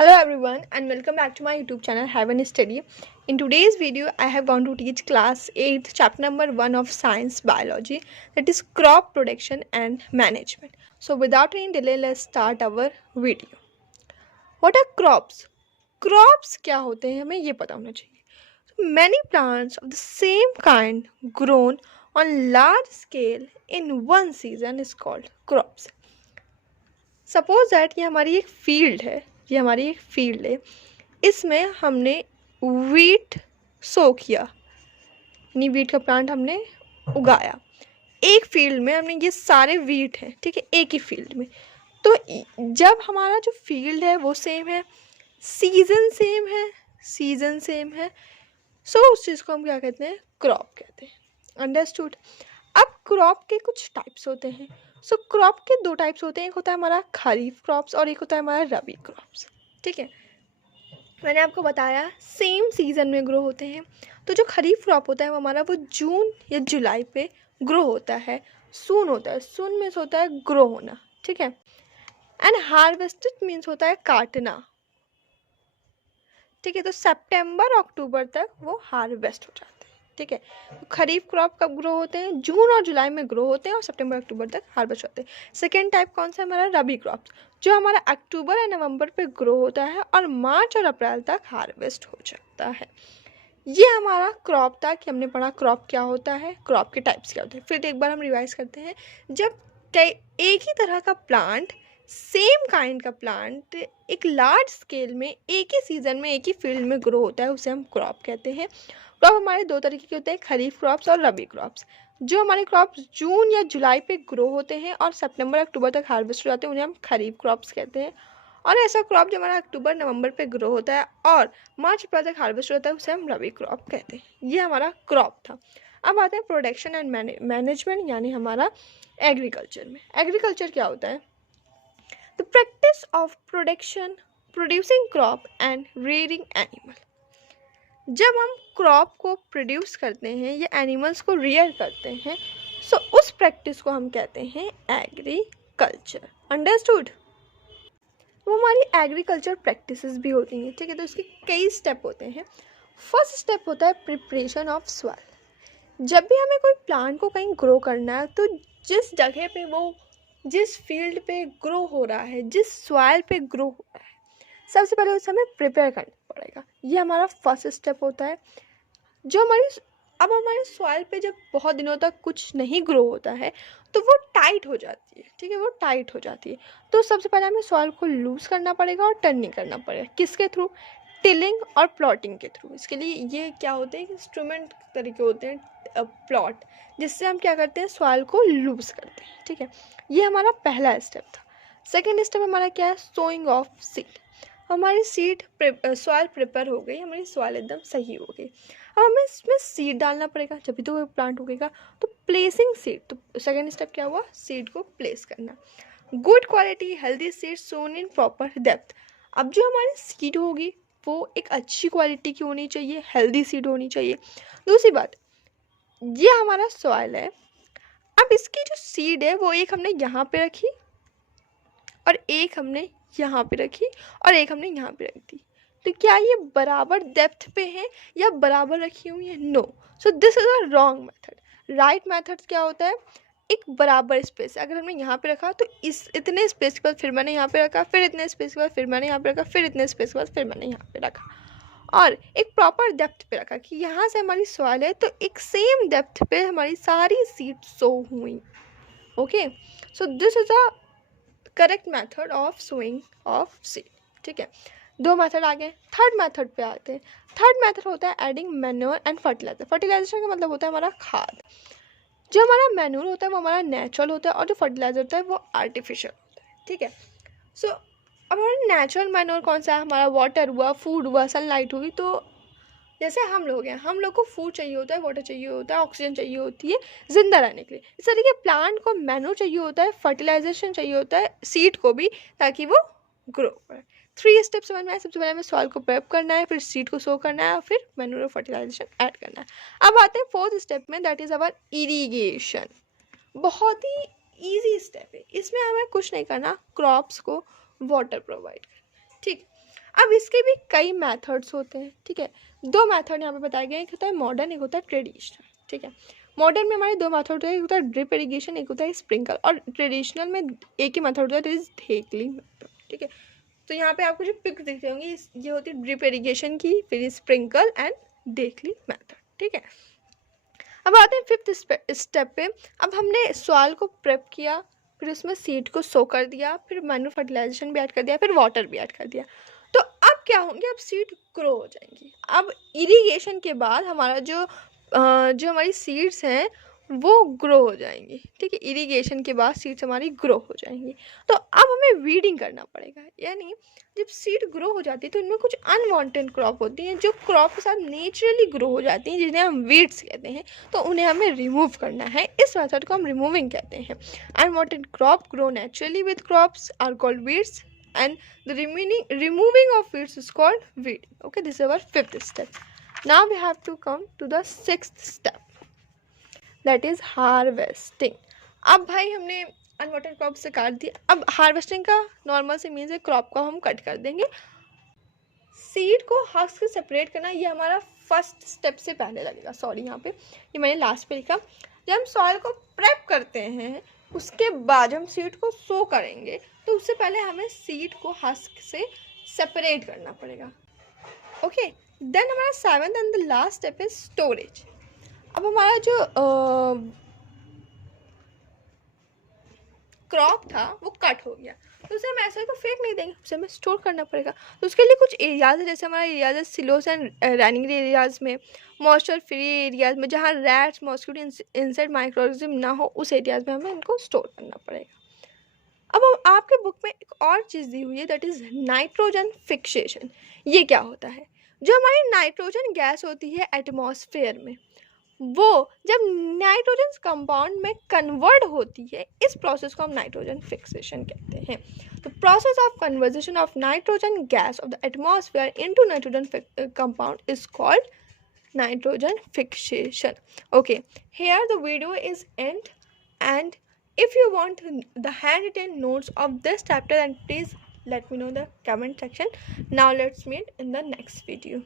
Hello everyone and welcome back to my YouTube channel Heaven Study. In today's video I have gone to teach class 8th chapter number 1 of science biology, that is crop production and management. So without any delay let's start our video. What are crops? Crops क्या होते हैं हमें ये पता होना चाहिए. So many plants of the same kind grown on large scale in one season is called crops. Suppose that ये हमारी एक फील्ड है, इसमें हमने वीट सो किया, यानी वीट का प्लांट हमने उगाया. एक फील्ड में हमने ये सारे वीट हैं, ठीक है, एक ही फील्ड में. तो जब हमारा जो फील्ड है वो सेम है, सीजन सेम है, सो उस चीज़ को हम क्या कहते हैं, क्रॉप कहते हैं. अंडरस्टूड. अब क्रॉप के कुछ टाइप्स होते हैं. सो क्रॉप के दो टाइप्स होते हैं, एक होता है हमारा खरीफ क्रॉप्स और एक होता है हमारा रबी क्रॉप्स. ठीक है, मैंने आपको बताया सेम सीज़न में ग्रो होते हैं. तो जो खरीफ क्रॉप होता है वो हमारा वो जून या जुलाई पे ग्रो होता है. सून होता है, सून मीन्स होता है ग्रो होना, ठीक है. एंड हार्वेस्टेड मीन्स होता है काटना, ठीक है. तो सितंबर अक्टूबर तक वो हार्वेस्ट हो जाते हैं, ठीक है. तो खरीफ क्रॉप कब ग्रो होते हैं, जून और जुलाई में ग्रो होते हैं और सितंबर अक्टूबर तक हार्वेस्ट होते हैं. सेकेंड टाइप कौन सा है, हमारा रबी क्रॉप्स, जो हमारा अक्टूबर या नवंबर पे ग्रो होता है और मार्च और अप्रैल तक हार्वेस्ट हो जाता है. ये हमारा क्रॉप था कि हमने पढ़ा क्रॉप क्या होता है, क्रॉप के टाइप्स क्या होते हैं. फिर एक बार हम रिवाइज करते हैं. जब एक ही तरह का प्लांट, सेम काइंड का प्लांट एक लार्ज स्केल में एक ही सीजन में एक ही फील्ड में ग्रो होता है, उसे हम क्रॉप कहते हैं. क्रॉप हमारे दो तरीके के होते हैं, खरीफ क्रॉप्स और रबी क्रॉप्स. जो हमारे क्रॉप्स जून या जुलाई पे ग्रो होते हैं और सितंबर अक्टूबर तक हार्वेस्ट हो जाते हैं, उन्हें हम खरीफ क्रॉप्स कहते हैं. और ऐसा क्रॉप जो हमारा अक्टूबर नवंबर पे ग्रो होता है और मार्च अप्रैल तक हार्वेस्ट होता है, उसे हम रबी क्रॉप कहते हैं. ये हमारा क्रॉप था. अब आते हैं प्रोडक्शन एंड मैनेजमेंट, यानी हमारा एग्रीकल्चर में. एग्रीकल्चर क्या होता है, the practice of production, producing crop and rearing animal. जब हम क्रॉप को प्रोड्यूस करते हैं या एनिमल्स को रियर करते हैं, सो उस प्रैक्टिस को हम कहते हैं एग्रीकल्चर. अंडरस्टूड. वो हमारी एग्रीकल्चर प्रैक्टिसेस भी होती हैं, ठीक है. तो इसके कई स्टेप होते हैं. फर्स्ट स्टेप होता है प्रिपरेशन ऑफ सॉइल. जब भी हमें कोई प्लांट को कहीं ग्रो करना है, तो जिस जगह पे वो, जिस फील्ड पे ग्रो हो रहा है, जिस सॉइल पे ग्रो हो रहा है, सबसे पहले उसे हमें प्रिपेयर करना पड़ेगा. ये हमारा फर्स्ट स्टेप होता है. जो हमारे सॉइल पे जब बहुत दिनों तक कुछ नहीं ग्रो होता है तो वो टाइट हो जाती है, ठीक है, वो टाइट हो जाती है. तो सबसे पहले हमें सॉइल को लूज़ करना पड़ेगा और टर्निंग करना पड़ेगा. किसके थ्रू, टिलिंग और प्लॉटिंग के थ्रू. इसके लिए ये क्या होते हैं, इंस्ट्रूमेंट तरीके होते हैं, प्लॉट, जिससे हम क्या करते हैं, सॉइल को लूज़ करते हैं, ठीक है. ये हमारा पहला स्टेप था. सेकेंड स्टेप हमारा क्या है, सोइंग ऑफ सीड. हमारी सीड सॉइल प्रिपेयर हो गई, हमारी सॉइल एकदम सही हो गई. अब हमें इसमें सीड डालना पड़ेगा, जब भी तो वो प्लांट उगेगा. तो प्लेसिंग सीड, तो सेकेंड स्टेप क्या हुआ, सीड को प्लेस करना. Good quality healthy seed sown in proper depth. अब जो हमारी सीड होगी वो एक अच्छी क्वालिटी की होनी चाहिए, हेल्दी सीड होनी चाहिए. दूसरी बात, ये हमारा सॉइल है. अब इसकी जो सीड है वो एक हमने यहाँ पे रखी और एक हमने यहाँ पे रखी और एक हमने यहाँ पे रख दी. तो क्या ये बराबर डेप्थ पे है या बराबर रखी हुई है, no. So this is a wrong method. Right method क्या होता है, एक बराबर स्पेस. अगर हमने यहाँ पे रखा तो इस इतने स्पेस के बाद फिर मैंने यहाँ पे रखा, फिर इतने स्पेस के बाद फिर मैंने यहाँ पे रखा, फिर इतने स्पेस के बाद फिर मैंने यहाँ पे रखा, और एक प्रॉपर डेप्थ पे रखा कि यहाँ से हमारी सॉइल है तो एक सेम डेप्थ पे हमारी सारी सीड सो हुई. Okay, so this is a correct method of sowing of seed, ठीक है. दो मेथड आ गए. थर्ड मेथड पे आते हैं. थर्ड मेथड होता है adding manure and fertiliser. Fertilisation का मतलब होता है हमारा खाद. जो हमारा मैन्योर होता है वो हमारा नेचुरल होता है और जो फर्टिलाइजर होता है वो आर्टिफिशियल होता है, ठीक है. सो अब हमारा नेचुरल मैन्योर कौन सा है, हमारा वाटर हुआ, फूड हुआ, सनलाइट हुई. तो जैसे हम लोग हैं, हम लोग को फूड चाहिए होता है, वाटर चाहिए होता है, ऑक्सीजन चाहिए होती है जिंदा रहने के लिए. इस तरीके प्लांट को मैन्योर चाहिए होता है, फर्टिलाइजेशन चाहिए होता है सीड को भी, ताकि वो ग्रो करे. 3 स्टेप समझ में आए. सबसे पहले हमें सॉइल को प्रेप करना है, फिर सीड को सो करना है और फिर मैन्योर और फर्टिलाइजेशन ऐड करना है. अब आते हैं फोर्थ स्टेप में, दैट इज़ अवर इरीगेशन. बहुत ही ईजी स्टेप है. इसमें हमें कुछ नहीं करना, क्रॉप्स को वाटर प्रोवाइड करना, ठीक. अब इसके भी कई मेथड्स होते हैं, ठीक है। दो मेथड यहाँ पे बताए गए हैं, एक होता है मॉडर्न, एक होता है ट्रेडिशनल, ठीक है। मॉडर्न में हमारे दो मेथड होते हैं, एक होता है ड्रिप इरीगेशन, एक होता है स्प्रिंकल, और ट्रेडिशनल में एक ही मेथड होता है, दैट इज धेकली मेथड, ठीक है। तो यहाँ पे आपको जो पिक्स दिख रहे होंगे ये होती है ड्रिप इरीगेशन की, फिर स्प्रिंकल एंड धेकली मेथड, ठीक है। अब आते हैं फिफ्थ स्टेप पे। अब हमने सॉइल को प्रेप किया, फिर उसमें सीड को सो कर दिया, फिर मैन्यूर फर्टिलाइजेशन भी ऐड कर दिया, फिर वाटर भी ऐड कर दिया। तो अब क्या होंगे, अब सीड ग्रो हो जाएंगी। अब इरिगेशन के बाद हमारा जो हमारी सीड्स हैं वो ग्रो हो जाएंगी, ठीक है। इरिगेशन के बाद सीड्स हमारी ग्रो हो जाएंगी। तो अब हमें वीडिंग करना पड़ेगा, यानी जब सीड ग्रो हो जाती है तो इनमें कुछ अनवांटेड क्रॉप होती हैं जो क्रॉप के साथ नेचुरली ग्रो हो जाती हैं, जिन्हें हम वीड्स कहते हैं। तो उन्हें हमें रिमूव करना है, इस मेथड को हम रिमूविंग कहते हैं। Unwanted crop grow naturally with crops are called weeds and the removing of weeds is called weeding. Okay, this is our fifth step. Now we have to come to the sixth step, that is harvesting. अब भाई हमने unwanted crop से काट दिया, अब harvesting का normal से means है क्रॉप को हम कट कर देंगे। सीड को हस्क से सेपरेट करना ये हमारा फर्स्ट स्टेप से पहले लगेगा, सॉरी यहाँ पे ये मैंने लास्ट पे लिखा। जब हम सॉइल को प्रेप करते हैं उसके बाद हम सीड को सो करेंगे, तो उससे पहले हमें सीड को हस्क से सेपरेट करना पड़ेगा। ओके, देन हमारा seventh and the last step is storage. अब हमारा जो क्रॉप था वो कट हो गया, तो उसे हम ऐसे को फेंक नहीं देंगे, उसे हमें स्टोर करना पड़ेगा। तो उसके लिए कुछ एरियाज है, जैसे हमारा एरियाज है सिलोस एंड रनिंग एरियाज में, मॉइस्चर फ्री एरियाज में, जहाँ रैट्स मॉस्किटो इंसेक्ट माइक्रोऑर्गेनिज्म ना हो, उस एरियाज में हमें इनको स्टोर करना पड़ेगा। अब आपके बुक में एक और चीज़ दी हुई है, दैट इज़ नाइट्रोजन फिक्सेशन। ये क्या होता है, जो हमारी नाइट्रोजन गैस होती है एटमॉस्फेयर में, वो जब नाइट्रोजन कंपाउंड में कन्वर्ट होती है, इस प्रोसेस को हम नाइट्रोजन फिक्सेशन कहते हैं। तो process of conversation of nitrogen gas off the atmosphere into nitrogen compound is called nitrogen fixation. Okay, here the video is and, and if you want the handwritten notes of this chapter, then please let me know in the comment section. Now let's meet in the next video.